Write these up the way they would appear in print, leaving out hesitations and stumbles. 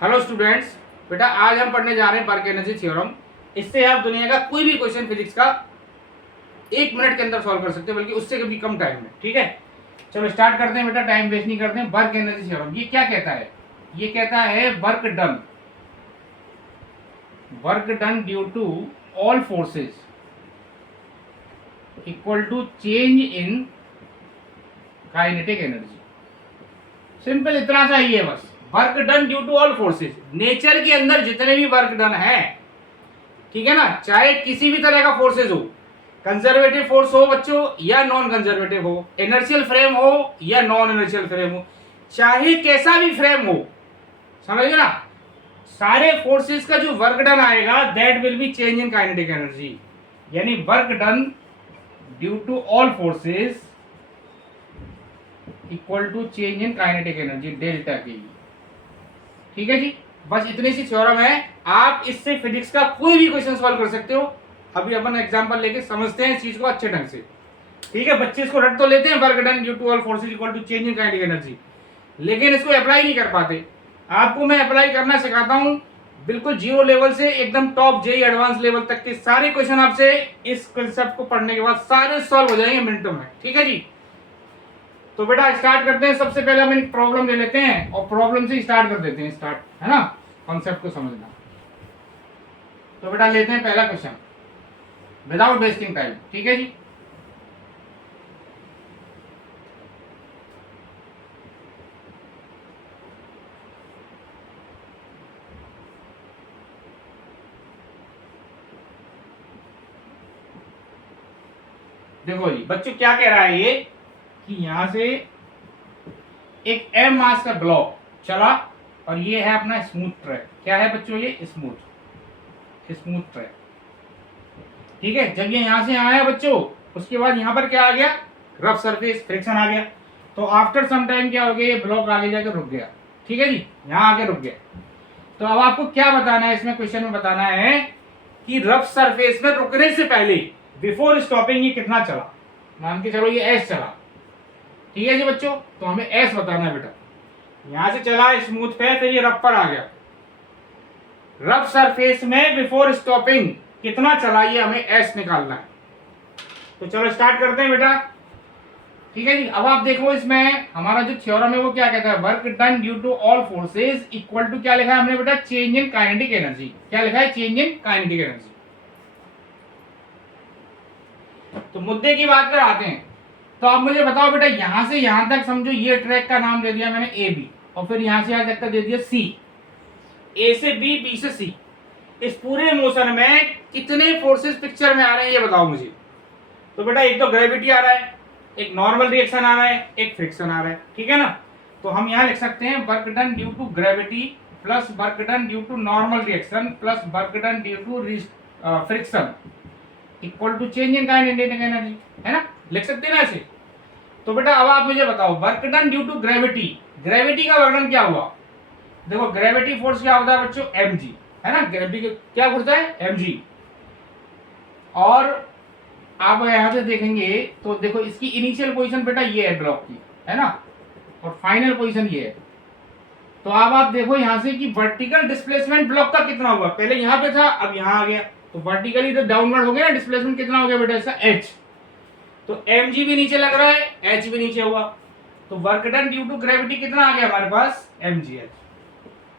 Hello students, बेटा आज हम पढ़ने जा रहे हैं वर्क एनर्जी थ्योरम। इससे आप दुनिया का कोई भी क्वेश्चन फिजिक्स का 1 मिनट के अंदर सॉल्व कर सकते हो, बल्कि उससे भी कम टाइम में। ठीक है, चलो स्टार्ट करते हैं बेटा, टाइम वेस्ट नहीं करते हैं। वर्क एनर्जी थ्योरम ये क्या कहता है? ये कहता है work done due to all forces equal to change in kinetic energy. Simple इतना सा ही है बस। Work done due to all forces, nature के अंदर जितने भी वर्क डन है, ठीक है ना, चाहे किसी भी तरह का फोर्सेस हो, कंजर्वेटिव फोर्स हो बच्चों या नॉन कंजर्वेटिव हो, इनर्शियल फ्रेम हो या नॉन इनर्शियल फ्रेम हो, चाहे कैसा भी फ्रेम हो, समझ गए ना, सारे फोर्सेस का जो वर्क डन आएगा that will be change in kinetic energy. यानी work done due to all forces equal to change in kinetic energy delta की। ठीक है जी, बस इतनी सी थ्योरम है। आप इससे फिजिक्स का कोई भी क्वेश्चन सॉल्व कर सकते हो। अभी अपन एग्जांपल लेके समझते हैं इस चीज को अच्छे ढंग से। ठीक है, बच्चे इसको रट तो लेते हैं, work done due to all forces equal to change in kinetic energy, लेकिन इसको अप्लाई नहीं कर पाते। आपको मैं अप्लाई करना सिखाता हूं, बिल्कुल जीरो लेवल से एकदम टॉप जेई एडवांस लेवल तक के सारे क्वेश्चन आपसे इस कंसेप्ट को पढ़ने के बाद सारे सॉल्व हो जाएंगे मिनटों में। ठीक है जी, तो बेटा स्टार्ट करते हैं। सबसे पहले हम एक प्रॉब्लम ले लेते हैं और प्रॉब्लम से स्टार्ट कर देते हैं। स्टार्ट है ना, कॉन्सेप्ट को समझना। तो बेटा लेते हैं पहला क्वेश्चन विदाउट वेस्टिंग टाइम। ठीक है जी, देखो जी बच्चों क्या कह रहा है ये कि यहां से एक एम मास का ब्लॉक चला और ये है अपना स्मूथ ट्रैक। क्या है बच्चों? ये स्मूथ ट्रैक। ठीक है, जब ये यहां से आया बच्चों, उसके बाद यहां पर क्या आ गया? रफ सरफेस, फ्रिक्शन आ गया। तो आफ्टर सम टाइम क्या हो गया? ये ब्लॉक आगे जाकर रुक गया। ठीक है जी, यहां आके रुक गया। तो अब आपको क्या बताना है इसमें? क्वेश्चन में बताना है कि रफ सरफेस में रुकने से पहले बिफोर स्टॉपिंग ये कितना चला। मान के चलो ये एस चला। ठीक है जी बच्चों, तो हमें एस बताना है बेटा। यहां से चला स्मूथ पे, फिर ये रफ पर आ गया। रफ सरफेस में बिफोर स्टॉपिंग कितना चला, ये हमें एस निकालना है। तो चलो स्टार्ट करते हैं बेटा। ठीक है जी, अब आप देखो इसमें हमारा जो थ्योरम है वो क्या कहता है? Work done due to all forces equal to क्या लिखा है हमने बेटा? Change in kinetic energy. क्या लिखा है? Change in kinetic energy. तो मुद्दे की बात पर आते हैं। तो आप मुझे बताओ बेटा, यहां से यहां तक समझो, ये ट्रैक का नाम दे दिया मैंने ए बी, और फिर यहां से यहां तक का दे दिया सी। ए से बी, बी से सी, इस पूरे मोशन में कितने फोर्सेस पिक्चर में आ रहे हैं ये बताओ मुझे। तो बेटा एक तो ग्रेविटी आ रहा है, एक नॉर्मल रिएक्शन आ रहा है, एक फ्रिक्शन आ रहा है। ठीक है ना, तो हम यहां लिख सकते हैं work done due to gravity plus work done due to normal reaction plus work done due to friction equal to change in kinetic energy. है ना, लिख सकते हैं ना ऐसे। तो बेटा अब आप मुझे बताओ, work done due to gravity, gravity का वर्क डन क्या हुआ? देखो ग्रेविटी फोर्स क्या होता है बच्चों? mg, है ना। ग्रेविटी क्या होता है? mg। और आप यहां से देखेंगे तो देखो इसकी इनिशियल पोजीशन बेटा ये है ब्लॉक की, है ना, और फाइनल पोजीशन ये है। तो अब आप देखो यहां से कि वर्टिकल डिस्प्लेसमेंट ब्लॉक का कितना हुआ? पहले यहां पे था, अब यहां आ गया, तो वर्टिकली तो डाउनवर्ड हो गया ना। डिस्प्लेसमेंट कितना हो गया बेटा इसका? h। तो mg भी नीचे लग रहा है, h भी नीचे हुआ, तो work done due to gravity कितना आ गया हमारे पास? mgh।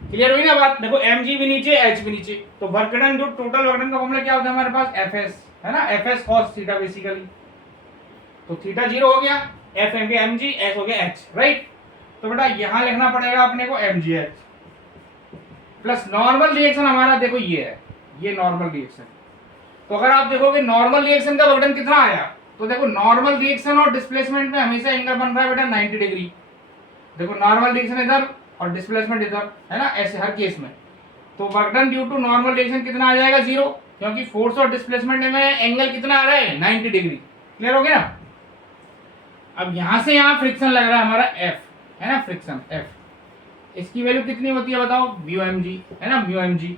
क्लियर हुई ना बात? देखो mg भी नीचे, h भी नीचे, तो वर्क डन जो टोटल वर्क डन का फॉर्मूला क्या होता है हमारे पास? fs, है ना, fs cos थीटा बेसिकली। तो थीटा 0 हो गया, f हो गया mg, s हो गया h, राइट। तो बेटा यहां लिखना पड़ेगा अपने को mgh प्लस नॉर्मल रिएक्शन हमारा देखो ये है, ये नॉर्मल रिएक्शन। तो अगर आप देखोगे नॉर्मल रिएक्शन का वर्क डन कितना आया, तो देखो नॉर्मल रिएक्शन और डिस्प्लेसमेंट में हमेशा एंगल बन रहा है बेटा 90 डिग्री। देखो नॉर्मल रिएक्शन इधर और डिस्प्लेसमेंट इधर, है ना, ऐसे हर केस में। तो work done due to normal reaction कितना आ जाएगा? 0, क्योंकि फोर्स और डिस्प्लेसमेंट में एंगल कितना आ रहा है? 90 डिग्री। क्लियर हो गया ना। अब यहां से यहां फ्रिक्शन लग रहा है हमारा F, है ना, फ्रिक्शन F। इसकी वैल्यू कितनी होती है बताओ? म्यू mg, है ना, म्यू mg।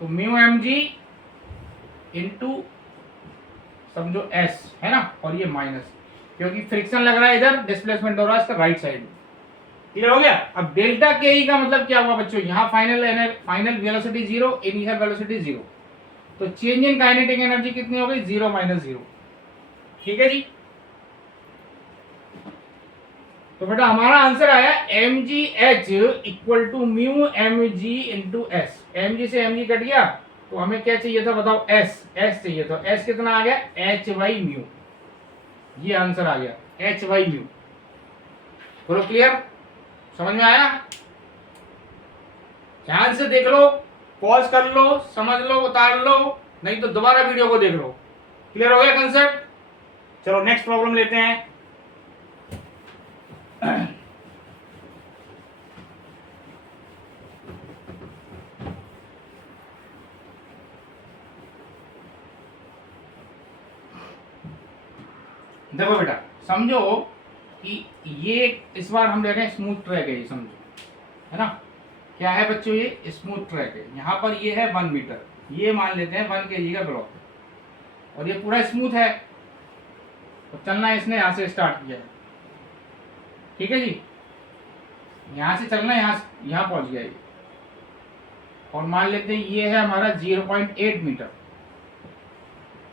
तो म्यू mg इंटू समझो S, है ना, और ये माइनस, क्योंकि फ्रिक्शन लग रहा है इधर, डिस्प्लेसमेंट हो रहा है इसका राइट साइड में। क्लियर हो गया। अब डेल्टा के ई का मतलब क्या हुआ बच्चों, यहाँ final velocity zero, initial velocity zero, तो चेंज इन काइनेटिक एनर्जी कितनी हो गई, जीरो माइनस जीरो। ठीक है जी। तो बेटा हमारा आंसर आया m g h equal to mu m g into s. M g से एम जी कट गया, तो हमें क्या चाहिए था बताओ, एस। एस चाहिए, तो एस कितना आ गया, एच वाई म्यू। ये आंसर आ गया एच वाई म्यू। बोलो क्लियर, समझ में आया। ध्यान से देख लो, पॉज कर लो, समझ लो, उतार लो, नहीं तो दोबारा वीडियो को देख लो। क्लियर हो गया कंसेप्ट। चलो नेक्स्ट प्रॉब्लम लेते हैं। देखो बेटा, समझो कि ये इस बार हम ले रहे हैं स्मूथ ट्रैक है, ये समझो, है ना। क्या है बच्चों, ये स्मूथ ट्रैक है। यहाँ पर ये है 1 मीटर, ये मान लेते हैं 1 kg का ब्लॉक है, और ये पूरा स्मूथ है, तो चलना इसने यहाँ से स्टार्ट किया है। ठीक है जी, यहाँ से चलना, यहाँ पहुंच गया ये, और मान लेते हैं ये है हमारा 0.8 मीटर।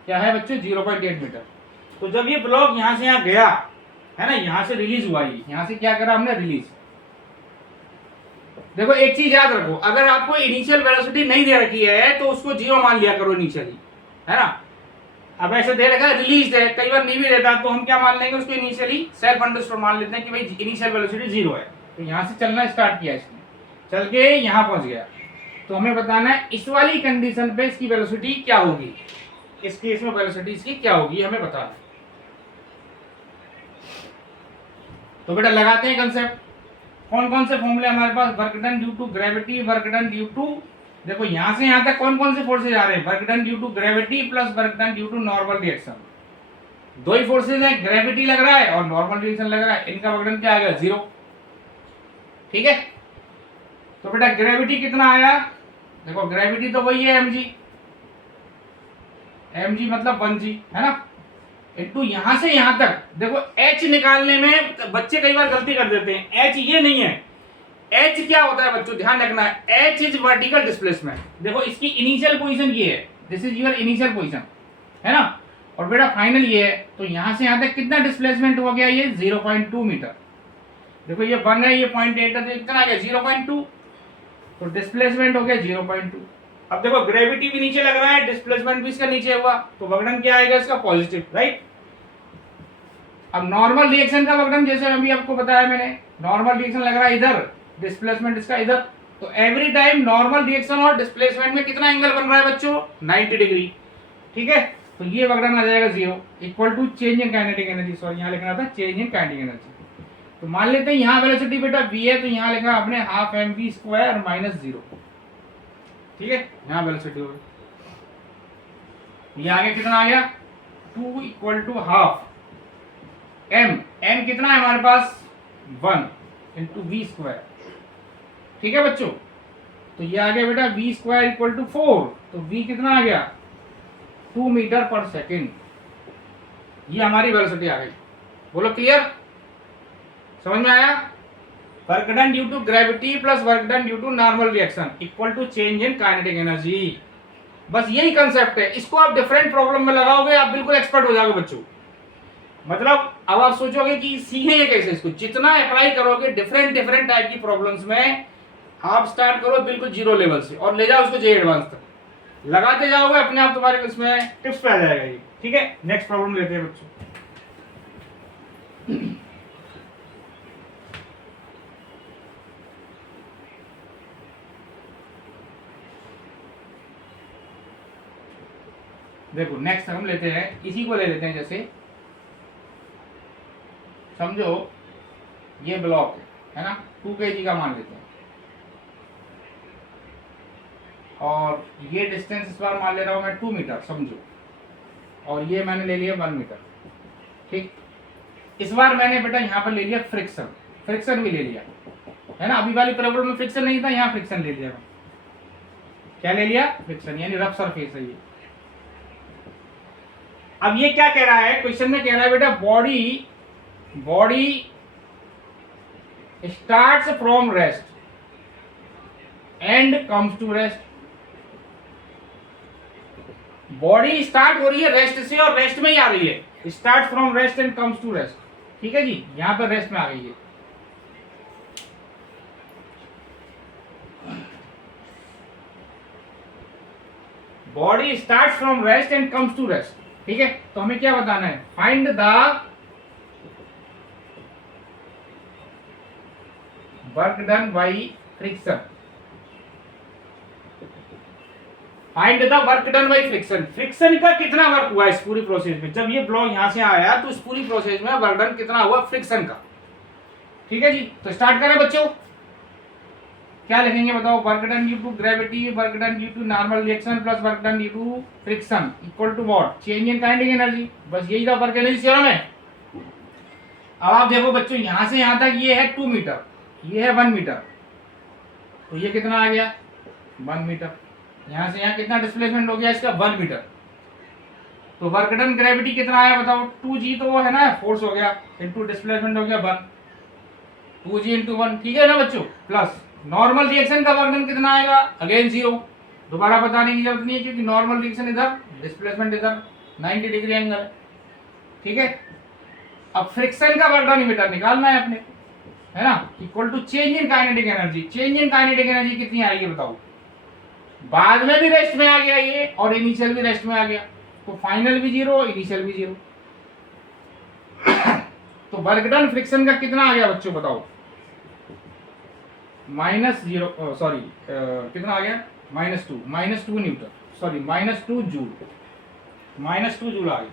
क्या है बच्चों, 0.8 मीटर। तो जब ये ब्लॉक यहाँ से यहाँ गया है ना, यहाँ से रिलीज हुआ, ये यहाँ से क्या करा हमने, रिलीज। देखो एक चीज याद रखो, अगर आपको इनिशियल वेलोसिटी नहीं दे रखी है तो उसको जीरो मान लिया करो इनिशियली, है ना। अब ऐसे दे रखा है रिलीज है, कई बार नहीं भी देता तो हम क्या मान लेंगे उसको, इनिशियली सेल्फ अंडरस्टूड मान लेते हैं कि भाई इनिशियल वेलोसिटी जीरो है। तो यहाँ से चलना स्टार्ट किया इसने, चल के यहाँ पहुंच गया, तो हमें बताना है इस वाली कंडीशन पे इसकी वेलोसिटी क्या होगी, इस केस में वेलोसिटी इसकी क्या होगी हमें बताना है। तो बेटा लगाते हैं कंसेप्ट। कौन कौन से फॉर्मूले हमारे पास, work done due to gravity, work done due to, देखो यहां से यहां तक कौन कौन से फोर्सेज आ रहे हैं, work done due to gravity plus work done due to normal reaction. दो ही फोर्सेज है, ग्रेविटी लग रहा है और नॉर्मल रिएक्शन लग रहा है, इनका वर्क डन क्या आ गया, जीरो। ठीक है, तो बेटा ग्रेविटी कितना आया, देखो ग्रेविटी तो वही है mg, mg मतलब 1g, है ना, इनटू यहां से यहां तक। देखो h निकालने में बच्चे कई बार गलती कर देते हैं, h ये नहीं है। h क्या होता है बच्चों, ध्यान रखना है, h इज वर्टिकल डिस्प्लेसमेंट। देखो इसकी इनिशियल पोजीशन ये है, this is your initial position, है ना, और बेटा फाइनल ये है। तो यहां से यहां तक कितना डिस्प्लेसमेंट हो गया, ये 0.2 मीटर। देखो ये 1 है, ये 0.8 है, तो कितना आ गया 0.2, तो डिस्प्लेसमेंट हो गया 0.2। अब देखो ग्रेविटी भी नीचे लग रहा है, डिस्प्लेसमेंट भी इसका नीचे हुआ, तो वक्डन क्या आएगा इसका, पॉजिटिव, राइट। अब नॉर्मल रिएक्शन का वक्डन जैसे अभी आपको बताया मैंने, नॉर्मल रिएक्शन लग रहा है इधर, डिस्प्लेसमेंट इसका इधर, तो एवरी टाइम नॉर्मल रिएक्शन और डिस्प्लेसमेंट में कितना एंगल बन रहा है बच्चों, 90 डिग्री। ठीक है, तो ये वक्डन आ जाएगा 0 equal to change in kinetic energy, sorry यहाँ लिखना था चेंज इन काइनेटिक एनर्जी। तो मान लेते हैं यहाँ वेलोसिटी बेटा v है, तो यहाँ लिखा आपने हाफ mv स्क्वायर माइनस 0। ठीक है, यहाँ वेलोसिटी हो गई, ये आगे कितना आ गया 2 equal to half m, m कितना है हमारे पास 1 इंटू वी स्क्वायर। ठीक है बच्चों, तो ये आ गया बेटा v स्क्वायर इक्वल टू 4, तो v कितना आ गया 2 मीटर पर सेकेंड। ये हमारी वेलोसिटी आ गई। बोलो क्लियर, समझ में आया। Work done due to gravity plus work done due to normal reaction equal to change in kinetic energy. बस यही कंसेप्ट है, इसको आप डिफरेंट प्रॉब्लम में लगाओगे आप बिल्कुल एक्सपर्ट हो जाओगे बच्चों। मतलब अब आप सोचोगे कि सीखेंगे कैसे इसको, जितना अप्लाई करोगे डिफरेंट डिफरेंट टाइप की प्रॉब्लम्स में, आप स्टार्ट करो बिल्कुल जीरो लेवल से और ले जाओ उसको जे एडवांस तक, लगाते जाओगे अपने आप तुम्हारे इसमें टिप्स पे आ जाएगा ये। ठीक है, नेक्स्ट प्रॉब्लम लेते हैं बच्चों। देखो नेक्स्ट हम लेते हैं, इसी को ले लेते हैं, जैसे समझो ये ब्लॉक है ना, 2 kg का मान लेते हैं, और ये डिस्टेंस इस बार मान ले रहा हूं मैं 2 मीटर समझो, और ये मैंने ले लिया 1 मीटर। ठीक, इस बार मैंने बेटा यहाँ पर ले लिया फ्रिक्शन, फ्रिक्शन भी ले लिया, है ना। अभी वाली प्रॉब्लम में फ्रिक्शन नहीं था, यहाँ फ्रिक्शन ले लिया मैं। क्या ले लिया, फ्रिक्शन, यानी रफ सरफेस है ये। अब ये क्या कह रहा है, क्वेश्चन में कह रहा है बेटा body starts from rest and comes to rest. Body start हो रही है रेस्ट से और रेस्ट में ही आ रही है, start from rest and comes to rest. ठीक है जी, यहां पर रेस्ट में आ गई है। Body start from rest and comes to rest. ठीक है, तो हमें क्या बताना है, find the work done by friction. Find the work done by friction, friction का कितना वर्क हुआ इस पूरी प्रोसेस में। जब ये ब्लॉक यहां से आया तो इस पूरी प्रोसेस में वर्क डन कितना हुआ फ्रिक्शन का। ठीक है जी, तो स्टार्ट करें बच्चों। क्या लिखेंगे बताओ, work done due to gravity, work done due to normal reaction plus work done due to friction equal to what, change in kinetic energy. बस यही था वर्क एनर्जी थ्योरम है। अब आप देखो बच्चों, यहां से यहां तक ये है 2 मीटर, ये है 1 मीटर, तो ये कितना आ गया 1 मीटर। यहां से यहां कितना डिस्प्लेसमेंट हो गया इसका 1 मीटर। तो वर्क डन ग्रेविटी कितना आया बताओ, 2g तो वो है ना फोर्स हो गया, इनटू डिस्प्लेसमेंट हो गया 1, 2g इंटू 1। ठीक है ना बच्चों, प्लस नॉर्मल रिएक्शन का वर्क डन कितना आएगा, अगेन 0। दोबारा बताने की जरूरत नहीं है क्योंकि नॉर्मल रिएक्शन इधर, डिस्प्लेसमेंट इधर, 90 डिग्री एंगल है। ठीक है, अब फ्रिक्शन का वर्क डन मीटर निकालना है अपने, है ना, equal to change in kinetic energy. Change in kinetic energy कितनी आएगी बताओ, बाद में भी रेस्ट में आ गया ये और इनिशियल भी रेस्ट में आ गया, तो फाइनल भी 0, इनिशियल भी 0। तो वर्क डन फ्रिक्शन का कितना आ गया बच्चों बताओ, -0, सॉरी कितना आ गया -2 न्यूटन, सॉरी -2 जूल, -2 जूल आ गया।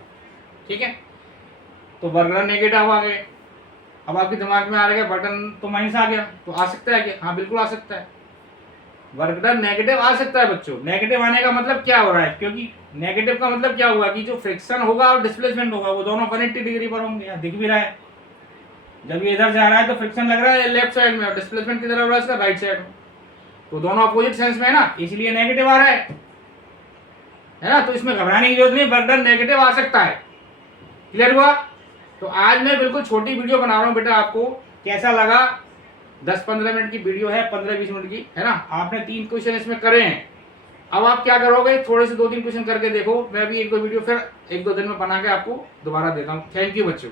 ठीक है, तो वर्क डन नेगेटिव आ गए। अब आपके दिमाग में आ रहा है वर्क डन तो माइनस आ गया, तो आ सकता है क्या, हाँ बिल्कुल आ सकता है, वर्क डन नेगेटिव आ सकता है बच्चों। नेगेटिव आने का मतलब क्या हो रहा है, क्योंकि नेगेटिव का मतलब क्या हुआ कि जो फ्रिक्शन होगा और डिस्प्लेसमेंट होगा वो दोनों 180 डिग्री पर होंगे, यहाँ दिख भी रहा है। जब ये इधर जा रहा है तो फ्रिक्शन लग रहा है लेफ्ट साइड में और डिस्प्लेसमेंट किधर हो रहा है इसका, राइट साइड में, तो दोनों अपोजिट सेंस में है ना, इसलिए नेगेटिव आ रहा है ना। तो इसमें घबराने की जरूरत नहीं, वर्क डन नेगेटिव आ सकता है। क्लियर हुआ। तो आज मैं बिल्कुल छोटी वीडियो बना रहा हूँ बेटा, आपको कैसा लगा, 10-15 मिनट की वीडियो है, 15-20 मिनट की है ना। आपने 3 क्वेश्चन इसमें करे हैं, अब आप क्या करोगे, थोड़े से 2-3 क्वेश्चन करके देखो। मैं भी 1-2 वीडियो फिर 1-2 दिन में बना के आपको दोबारा देता हूँ। थैंक यू बच्चों।